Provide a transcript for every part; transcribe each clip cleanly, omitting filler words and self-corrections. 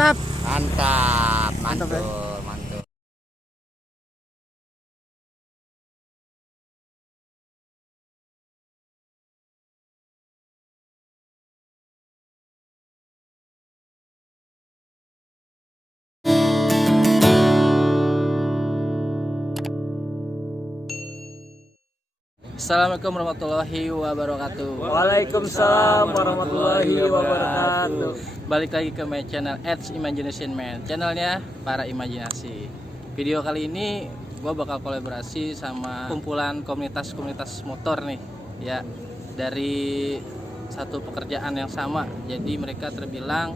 Mantap. Mantap, Mantap, ya? mantul. Assalamualaikum warahmatullahi wabarakatuh. Waalaikumsalam warahmatullahi wabarakatuh. Balik lagi ke my channel Imagination Man, channelnya para imajinasi. Video kali ini gue bakal kolaborasi sama kumpulan komunitas motor nih, ya, dari satu pekerjaan yang sama. Jadi mereka terbilang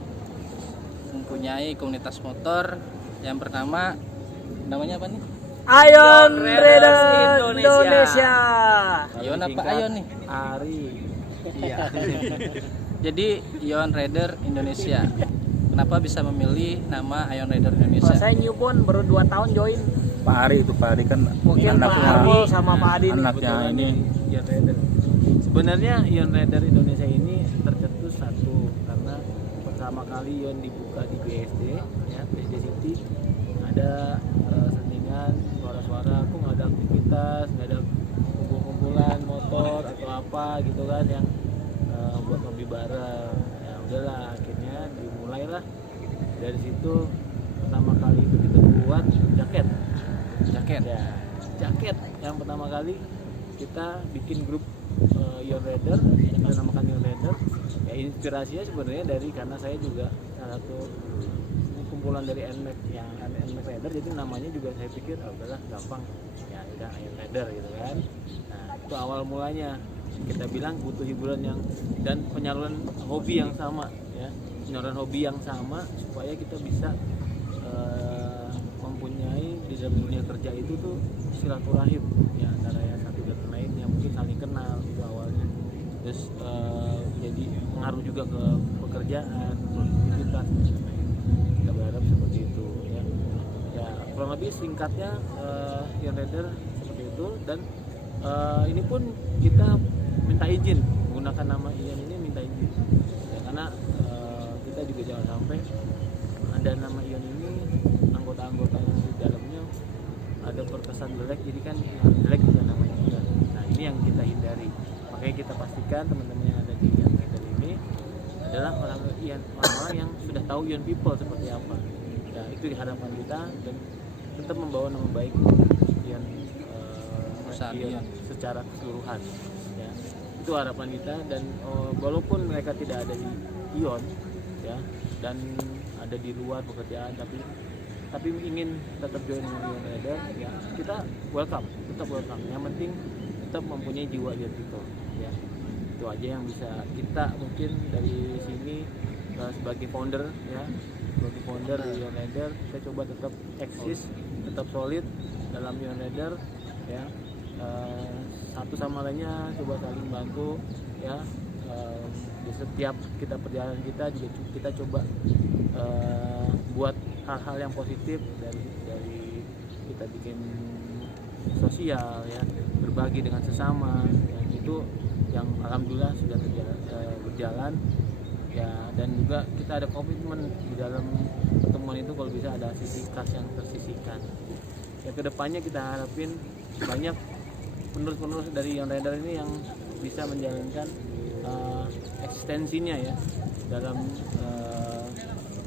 mempunyai komunitas motor yang bernama, namanya apa nih? Ion Raiders Indonesia. Ion apa Ion nih? Ari. Iya. Jadi Ion Raider Indonesia. Kenapa bisa memilih nama Ion Raider Indonesia? Saya newborn baru 2 tahun join. Pak Ari kan Mungkin Pak Ari sama Pak Adi nih. anaknya ini. Ion Raider. Sebenarnya Ion Raider Indonesia ini tercetus satu karena pertama kali Ion dibuka di BSD, ya, BSD City. Ada sendingan, suara-suara, aku nggak ada aktivitas, nggak ada kumpulan motor atau apa gitu kan yang buat hobi bareng. Ya udahlah, akhirnya dimulailah dari situ. Pertama kali itu kita buat jaket. Ya, jaket yang pertama kali kita bikin grup Ion Raider, yang kita namakan Ion Raider. Ya, inspirasinya sebenarnya dari karena saya juga salah satu kumpulan dari NMAX yang NMAX Raider, jadi namanya juga saya pikir udahlah gampang, ya udah Ion Raider gitu kan. Nah, itu awal mulanya. Kita bilang butuh hiburan yang dan penyaluran hobi yang sama, ya, penyaluran hobi yang sama supaya kita bisa mempunyai di dalam dunia kerja itu tuh silaturahim, ya, antara yang satu dan lain yang mungkin saling kenal itu awalnya. Terus jadi pengaruh juga ke pekerjaan, produktivitas. Kita berharap seperti itu, ya. Ya, kurang lebih singkatnya Ion Raider seperti itu. Dan ini pun kita minta izin menggunakan nama Ion ini, minta izin, ya, karena kita juga jangan sampai ada nama Ion ini anggota-anggota yang di dalamnya ada berkesan jelek, jadi kan yang jelek bisa namanya Ion. Nah, ini yang kita hindari. Makanya kita pastikan teman-teman yang ada di Ion Raider ini adalah orang-orang yang sudah tahu Ion People seperti apa. Ya, itu harapan kita dan tetap membawa nama baik Ion, Ion secara keseluruhan. Ya, itu harapan kita. Dan walaupun mereka tidak ada di Ion, ya, dan ada di luar pekerjaan, tapi ingin tetap join dengan Ion Raider, ya, kita tetap welcome. Yang penting tetap mempunyai jiwa Ion People, ya. Itu aja yang bisa kita mungkin dari sini sebagai founder, ya, sebagai founder Ion Raider, kita coba tetap eksis, tetap solid dalam Ion Raider, ya. Satu sama lainnya coba saling bantu, ya. Di setiap kita perjalanan kita juga kita coba buat hal-hal yang positif dari kita bikin sosial, ya, berbagi dengan sesama, ya, itu yang alhamdulillah sudah berjalan, ya. Dan juga kita ada komitmen di dalam pertemuan itu kalau bisa ada sisi kas yang tersisihkan. Ya, kedepannya kita harapin banyak penerus-penerus dari Ion Raider ini yang bisa menjalankan eksistensinya, ya, dalam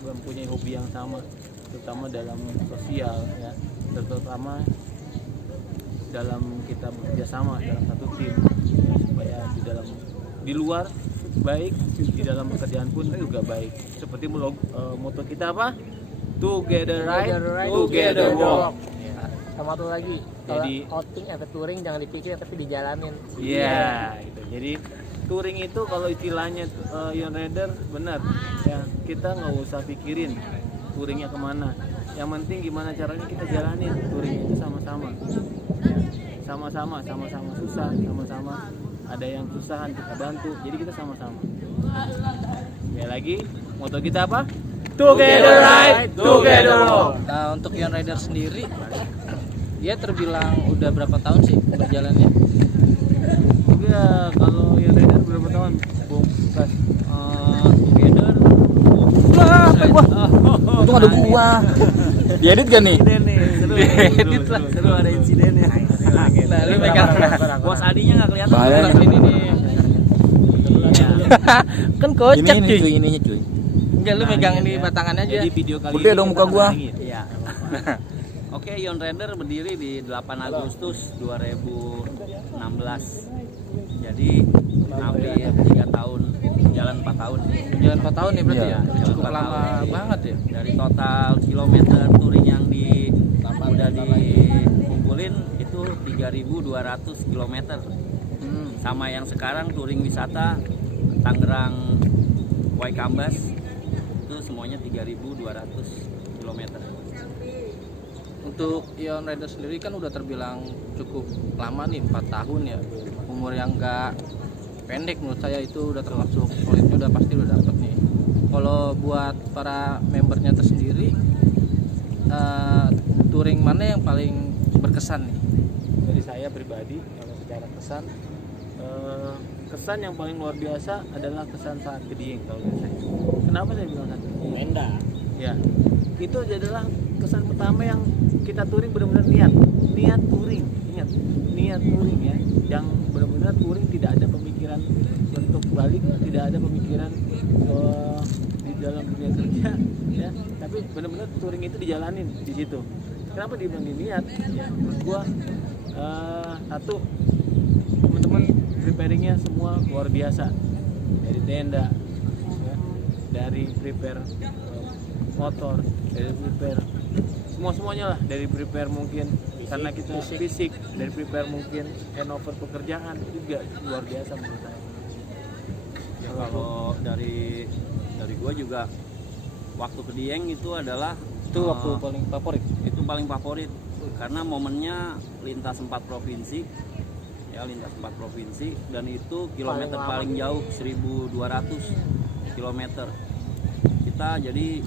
mempunyai hobi yang sama, terutama dalam sosial, ya, terutama dalam kita bekerja sama dalam satu tim, ya, supaya di luar baik, di dalam pekerjaan pun juga baik. Seperti moto kita apa? Together ride, together walk. Sama tuh lagi. Jadi outing atau touring jangan dipikir tapi dijalanin. Iya, gitu. Jadi touring itu kalau istilahnya Ion Raider benar, ya, kita nggak usah pikirin touringnya kemana. Yang penting gimana caranya kita jalanin touring itu sama-sama, ya. Sama-sama susah, sama-sama ada yang kesusahan kita bantu. Jadi kita sama-sama. Ya, lagi moto kita apa? Together ride, together walk. Nah, untuk Ion Raider sendiri, dia terbilang udah berapa tahun sih berjalannya? Ya, kalau Ion Raider berapa tahun? Bung Kas. Together gua. Untung ada gua. Diedit gak nih? Edit lah. Seru ada insidennya. Nah, lu megang Bos Adinya nggak kelihatan. Bahaya sebelah nih. sini nih. Kan kocak Ini cuy. cuy, ininya cuy. Enggak, lu megang di batangan aja. Jadi video kali Gede ini dong kita muka gua. ngenalin. Iya. Oke, Ion Rider berdiri di 8 Agustus 2016. Jadi hampir 3 tahun, jalan 4 tahun. Jalan 4 tahun nih berarti Iya, ya. jalan Cukup 4 lama tahun. banget ya. Dari total kilometer touring yang udah dikumpulin itu 3.200 kilometer. Sama yang sekarang touring wisata Tangerang Waikambas itu semuanya 3.200 kilometer. Untuk Ion Rider sendiri kan udah terbilang cukup lama nih, 4 tahun ya. Umur yang enggak pendek menurut saya, itu udah termasuk solidnya, udah pasti udah dapet nih. Kalau buat para membernya tersendiri, touring mana yang paling berkesan nih? Dari saya pribadi kalau secara kesan yang paling luar biasa adalah kesan saat ke Dieng kalau dari saya. Kenapa saya bilang saat ke Dieng? Tenda. Ya, itu adalah kesan pertama yang kita touring benar-benar niat touring, niat touring ya, yang benar-benar touring tidak ada pemikiran untuk balik, tidak ada pemikiran di dalam dunia kerja ya, tapi benar-benar touring itu dijalanin di situ. Kenapa dibilang niat? Ya, menurut gua satu, teman-teman preparingnya semua luar biasa, dari tenda ya, dari prepare motor, dari prepare semuanya lah, dari prepare mungkin karena kita fisik, dari prepare mungkin handover pekerjaan itu juga luar biasa menurut saya. Ya kalau dari gua juga waktu ke Dieng itu adalah Itu waktu paling favorit. itu paling favorit karena momennya lintas 4 provinsi ya, lintas 4 provinsi, dan itu kilometer paling jauh 1.200 kilometer. Kita jadi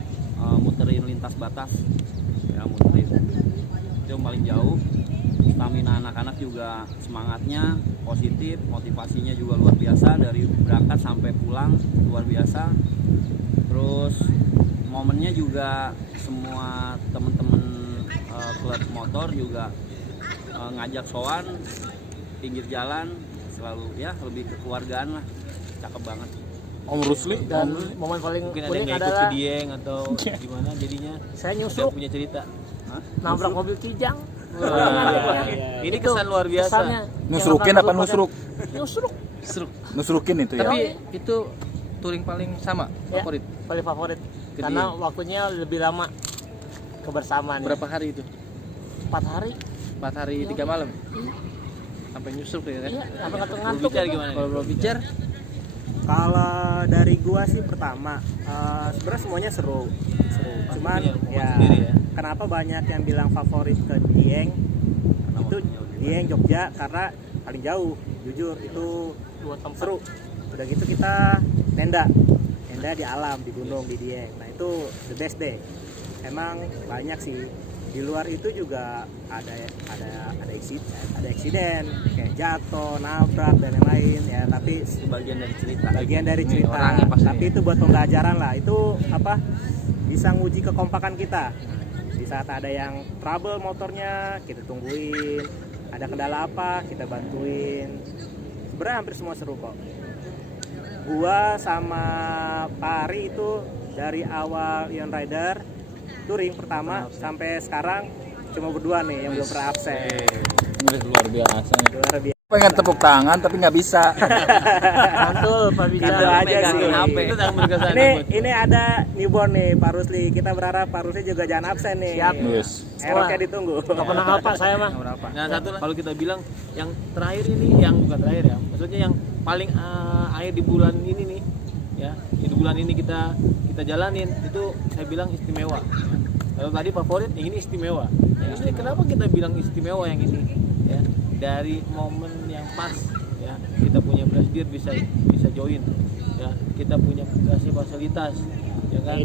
muterin lintas batas ya, muterin itu yang paling jauh. Stamina anak-anak juga semangatnya positif, motivasinya juga luar biasa, dari berangkat sampai pulang luar biasa. Terus momennya juga semua temen-temen klub motor juga ngajak sowan pinggir jalan, selalu ya lebih kekeluargaan lah, cakep banget. Om Rusli Dan momen paling Mungkin ada yang unik nggak ikut ke adalah Dieng atau gimana jadinya saya nggak nyusruk punya cerita. nabrak mobil Kijang. Ini Itu kesan luar biasa. kesannya nusrukin yang apa lupakan. nusruk? Nusruk. Nusrukin itu ya. Tapi itu touring paling sama Ya. favorit. Paling favorit. Ke Karena Dieng. waktunya lebih lama kebersamaan. Berapa hari itu? 4 hari. 4 hari 3 malam. Sampai nyusruk ya kan? Iya, sampai ngantuk-ngantuk. Berbicara itu. gimana? Kalau Bro Bicar, Kalau dari gua sih pertama, sebenarnya semuanya seru. Cuman punya momen ya, sendiri ya. kenapa banyak yang bilang favorit ke Dieng? Itu Dieng Jogja karena paling jauh. Jujur itu Dua tempat. seru. Udah gitu kita tenda di alam, di gunung, di Dieng. Nah itu the best deh. Emang banyak sih. Di luar itu juga ada eksiden kayak jatuh, nabrak dan lain-lain ya, tapi Itu bagian dari cerita. bagian dari Nih, cerita. orangnya pasti Tapi ya. itu buat pembelajaran lah. Itu apa? Bisa nguji kekompakan kita. Di saat ada yang trouble motornya, kita tungguin. Ada kendala apa, kita bantuin. Sebenarnya hampir semua seru kok. Gua sama Pak Ari itu dari awal Ion Rider touring pertama sampai sekarang cuma berdua nih yang belum pernah absen. Luar biasa nih. Luar biasa. Pengen tepuk tangan tapi nggak bisa. Mantul Pak Gitu Bicara. aja sih. HP itu sangat berkesan. Ini ada newborn nih Pak Rusli. Kita berharap Pak Rusli juga jangan absen nih. Siap. Yes. Eroknya ditunggu. Gak pernah apa saya mah. berapa? Nah, satu kalau kita bilang yang terakhir ini, yang bukan terakhir ya, maksudnya yang paling akhir di bulan ini nih ya, di bulan ini kita jalanin itu saya bilang istimewa. Kalau tadi favorit, yang ini istimewa. Yang ini kenapa kita bilang istimewa yang ini ya, dari momen yang pas ya, kita punya presidir bisa join ya, kita punya kasih fasilitas ya kan.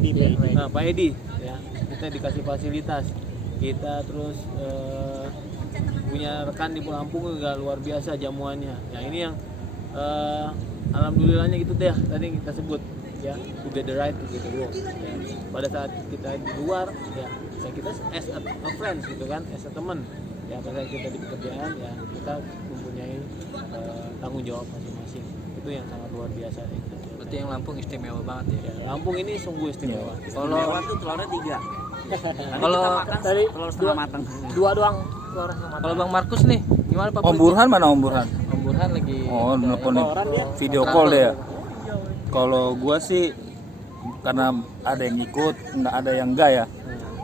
Nah, Pak Edi ya, kita dikasih fasilitas, kita terus punya rekan di Lampung juga luar biasa jamuannya. Ya ini yang alhamdulillahnya gitu deh tadi kita sebut ya, to get the right, to get the wrong. Ya. Pada saat kita di luar, ya kita as a friends gitu kan, as a teman. Ya pada saat kita di pekerjaan, ya kita mempunyai tanggung jawab masing-masing. Itu yang sangat luar biasa. Ya. Berarti yang Lampung istimewa banget ya. Ya, Lampung ini sungguh istimewa. Kalau tuh telurnya 3. kalau Tadi telur setengah matang. dua doang suaranya mata. kalau Bang Markus nih gimana Pak? Om Burhan mana Om Burhan? Om Burhan lagi Oh, nelponin video call deh ya. Kalau gua sih karena ada yang ikut, nggak ada yang enggak ya.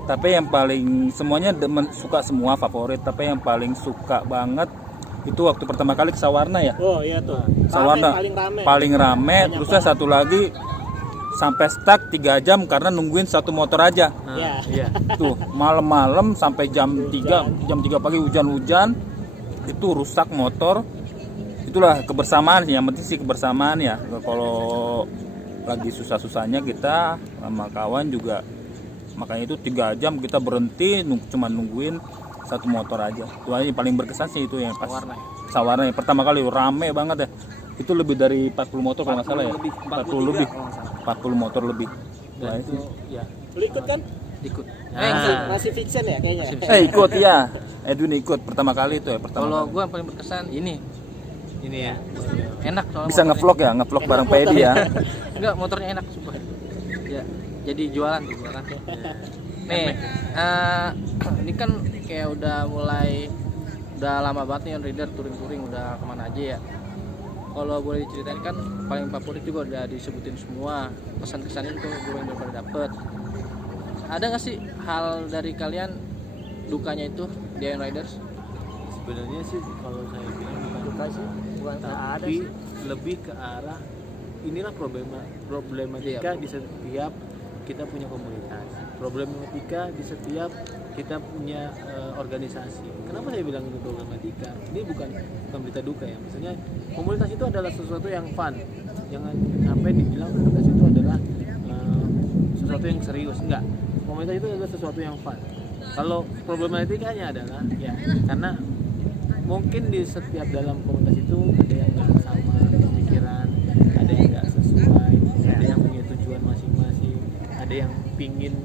Tapi yang paling semuanya suka semua favorit, tapi yang paling suka banget itu waktu pertama kali ke Sawarna ya. Oh iya tuh. Sawarna paling rame. Terusnya satu lagi sampai stuck 3 jam karena nungguin satu motor aja. Iya. Tuh malam-malam sampai jam 3 pagi hujan-hujan itu rusak motor. Itulah kebersamaan sih, yang penting sih kebersamaan ya. Kalau lagi susah-susahnya kita sama kawan juga, makanya itu 3 jam kita berhenti cuma nungguin satu motor aja. Itu aja yang paling berkesan sih, itu yang pas Sawarna yang pertama kali rame banget ya. Itu lebih dari 40 motor kalau nggak salah ya. 40 lebih. 40 motor lebih. Nah, itu Ya. Lu ikut kan? ikut. Masih fiction ya kayaknya. ikut ya. Edwin ikut pertama kali itu ya, pertama. Kalau kali. gue yang paling berkesan Ini ya. enak soalnya Bisa motornya. ngevlog ya, ngevlog bareng Pedi ya. Enggak, motornya enak sumpah. Ya, jadi jualan tuh jualan. Nih, ini kan kayak udah lama banget nih on rider touring udah kemana aja ya. Kalau boleh diceritain kan paling favorit juga udah disebutin semua. Pesan-kesannya itu gue yang udah dapet. Ada nggak sih hal dari kalian dukanya itu di on riders? Sebenarnya sih kalau saya bilang Duka sih bukan ada tapi sih. lebih ke arah inilah problematika di setiap kita punya komunitas, problematika di setiap kita punya organisasi. Kenapa saya bilang itu problematika? Ini bukan berita duka ya, maksudnya komunitas itu adalah sesuatu yang fun, jangan sampai dibilang komunitas itu adalah sesuatu yang serius. Enggak, komunitas itu adalah sesuatu yang fun. Kalau problematikanya adalah ya karena mungkin di setiap dalam komunitas itu ada yang nggak sama pemikiran, ada yang nggak sesuai, ada yang punya tujuan masing-masing, ada yang pingin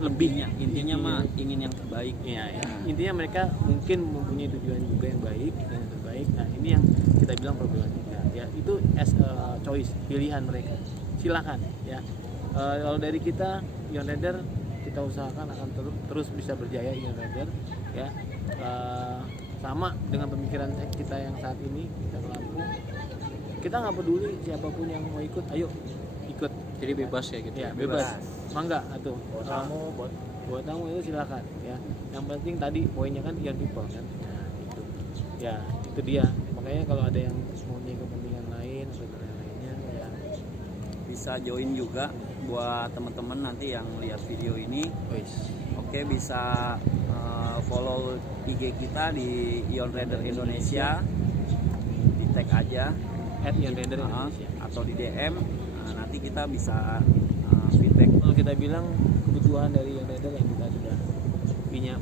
lebihnya. Intinya mah ingin yang terbaik. Ya. Intinya mereka mungkin mempunyai tujuan juga yang baik, yang terbaik. Nah ini yang kita bilang problematika. Ya itu as a choice, pilihan mereka. Silakan ya. Kalau dari kita Ion Rider, kita usahakan akan terus bisa berjaya Ion Rider ya. Sama dengan pemikiran kita yang saat ini kita ke Lampung, kita nggak peduli siapapun yang mau ikut, ayo ikut. Jadi bebas ya gitu. Ya bebas, mangga atuh buat tamu itu silakan ya. Yang penting tadi poinnya kan Ion people kan. Nah, itu ya itu dia. Makanya kalau ada yang punya kepentingan lain atau lainnya ya Bisa join juga buat teman-teman nanti yang lihat video ini. Oke, bisa follow IG kita di Ion Rider Indonesia, di tag aja @IonRider Indonesia atau di DM. Nanti kita bisa feedback. kalau kita bilang kebutuhan dari Ion Rider yang kita sudah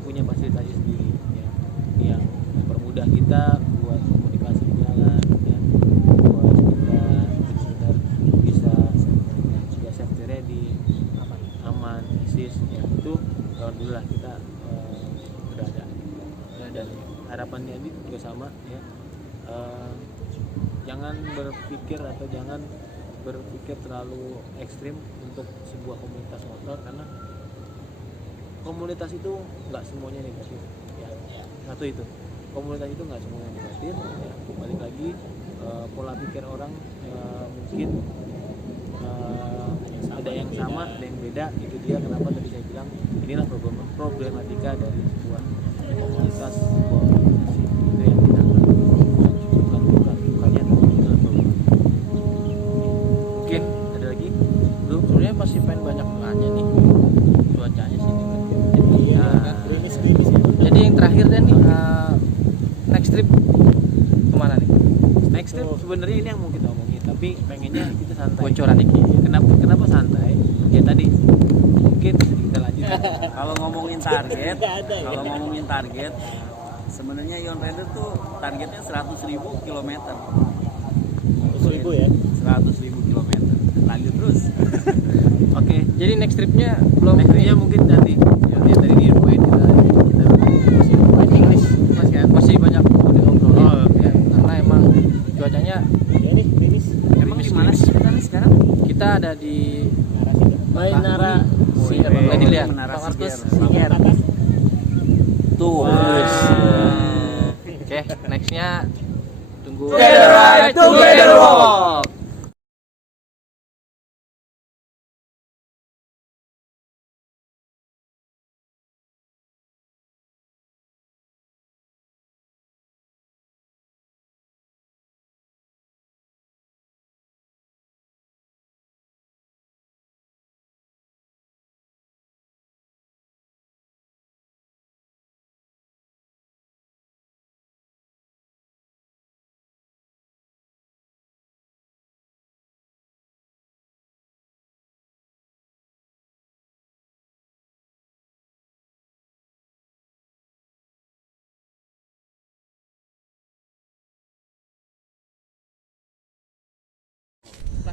punya fasilitasi sendiri ya, yang mempermudah kita buat komunikasi di jalan ya, buat kita benar-benar bisa safety ready, aman, eksis ya, itu alhamdulillah kita berada ya, dan harapannya ini juga sama ya. Jangan berpikir atau jangan berpikir terlalu ekstrim untuk sebuah komunitas motor, karena komunitas itu nggak semuanya negatif ya. Satu itu, komunitas itu nggak semuanya negatif ya. Balik lagi pola pikir orang mungkin ada yang sama, ada yang beda. Itu dia kenapa tadi saya bilang inilah problematika dari sebuah komunitas, sebuah organisasi. Itu yang kita bukannya mungkin ada lagi belum. Sebenarnya masih pengen banyak nanya nih cuacanya sini kan. Ya, Gerimis ya. Jadi yang terakhir dan nih next trip kemana nih? next trip sebenarnya ini yang mau kita omongin, tapi pengennya kita santai. Bocoran nih. Kenapa santai? Ya tadi mungkin kita lanjut. Kalau ngomongin target, sebenarnya Ion Rider tuh targetnya 100.000 kilometer. 100.000 ya. 100.000 kilometer. Lanjut terus. Oke, jadi next tripnya belum Nextnya mungkin nanti ya tadi di infoin kita masih English mas kan masih banyak ngobrol. Oh, Ya, karena emang cuacanya Ya nih, finish. Emang di mana sih kita nih sekarang? kita ada di Menara Lady Lian. Menara Bang Markus. Siger. Tuh. Oke, nextnya tunggu. Together ride, together walk.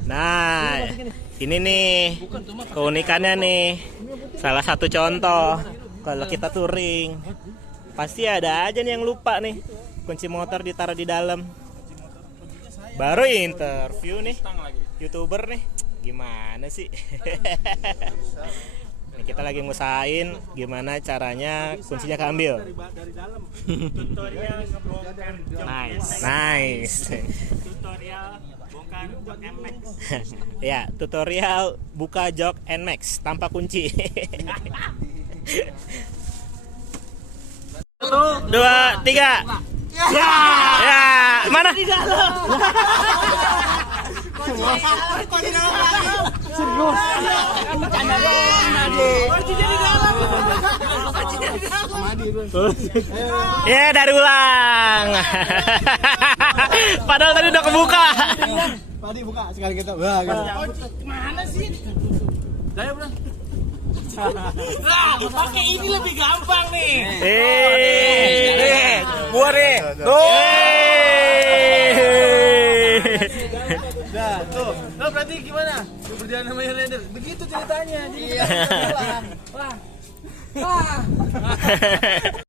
Nah, ini nih keunikannya nih. Salah satu contoh kalau kita touring, pasti ada aja nih yang lupa nih kunci motor ditaruh di dalam. Baru interview nih YouTuber nih, gimana sih? Ini kita lagi ngusahain gimana caranya kuncinya keambil. Nice. Ya, tutorial buka jok NMAX tanpa kunci. 1, 2, 3. Ya, ya, mana? Ya, dari ulang. Padahal tadi udah kebuka. Tadi buka sekali kita. Wah, gitu. Mana sih? Saya bro. Pakai ini lebih gampang nih. Gua nih. Tuh. Nah, tuh. Lo berarti gimana? Perjalanan sama Highlander. Begitu ceritanya. Jadi kita pulang. Wah.